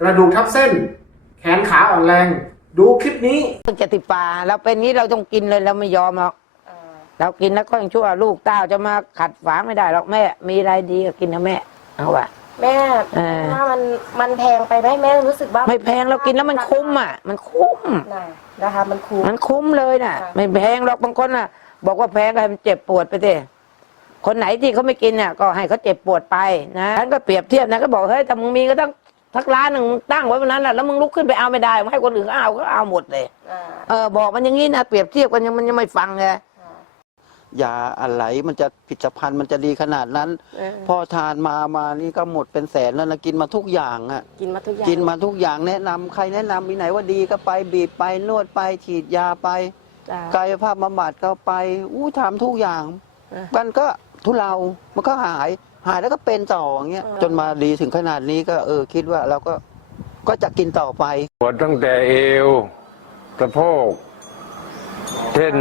กระดูกทับเส้น แขนขาอ่อนแรง ดูคลิปนี้เพิ่งจะติดป่าเราเป็นนี้เราต้องกินเลยเราไม่ยอมหรอกเรากินแล้วก็ยังชั่วลูกเต้าจะมาขัดฝาไม่ได้หรอกแม่ มีอะไรดีก็กินนะแม่เอาวะแม่เออว่ามันมันแพงไปไหมแม่รู้สึกว่าไม่แพงเรากินแล้วมันคุ้มอะ มันคุ้ม น่ะนะคะ มันคุ้ม มันคุ้มเลยน่ะ ค่ะ ไม่แพงหรอกบางคนน่ะ บอกว่าแพงก็ให้มันเจ็บปวดไปสิคนไหนที่เขาไม่กินน่ะ ก็ให้เขาเจ็บปวดไปนะฉันก็เปรียบเทียบนะก็บอกเฮ้ยถ้ามึงมีก็ต้อง ทักร้านหนึ่งมึงตั้งไว้วันนั้นน่ะแล้วมึงลุกขึ้นไปเอาไม่ได้มึงให้คนอื่นเขาเอาก็เอาหมดเลย อ่าเออบอกมันอย่างนี้นะเปรียบเทียบกันยังมันยังไม่ฟังไงยาอะไรมันจะผลิตภัณฑ์มันจะดีขนาดนั้น เออ พอทานมามานี่ก็หมดเป็นแสนแล้วนะกินมาทุกอย่างอะ กินมาทุกอย่างกินมาทุกอย่างแนะนำใครแนะนำมีไหนว่าดีก็ไปบีบไปนวดไปฉีดยาไป จ้ะ กายภาพบำบัดก็ไปอู้ทำทุกอย่าง เออ มันก็ทุเลามันก็หาย หายแล้วก็เป็นต่ออย่างเงี้ยเออจนมาดีถึงขนาดนี้ก็เออคิดว่าเราก็ก็จะกินต่อไปปวดตั้งแต่เอวสะโพกเช่น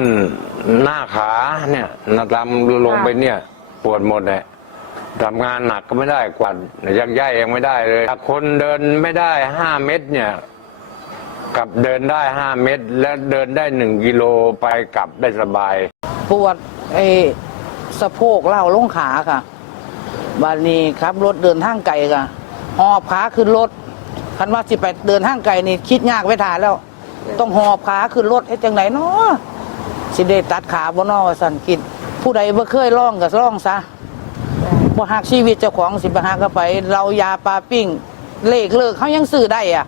หน้าขาเนี่ยนาดำลงไปเนี่ย ปวดหมดเลยทำงานหนักก็ไม่ได้กวาดยักย้ายยังไม่ได้เลยถ้าคนเดินไม่ได้ห้าเมตรเนี่ยกลับเดินได้ห้าเมตร และเดินได้หนึ่งกิโลไปกลับได้สบาย ปวดไอ้สะโพกเล่าลงขาค่ะ บานนี้ครับรถเดินทางไกลค่ะหอบขาขึ้นรถคันว่าสิไปเดินทางไกลนี่คิดยากไปถ่ายแล้ว ต้องหอบขาขึ้นรถให้จังไหนเนาะสิได้ตัดขาบ่นอวสันกินผู้ใดบ่เคยล่องก็ล่องซะบ่หักชีวิตเจ้าของสิบหักก็ไป เรายาปลาปิ้งเลขเลิกเขายังซื้อได้อะ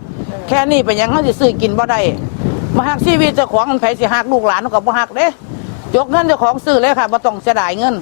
แค่นี้เป็นยังเขาสิซื้อกินบ่ได้บ่หักชีวิตเจ้าของมันไผสิหักลูกหลานก็บ่หักเด้ยกเงินเจ้าของซื้อเลยค่ะบ่ต้องเสียดายเงิน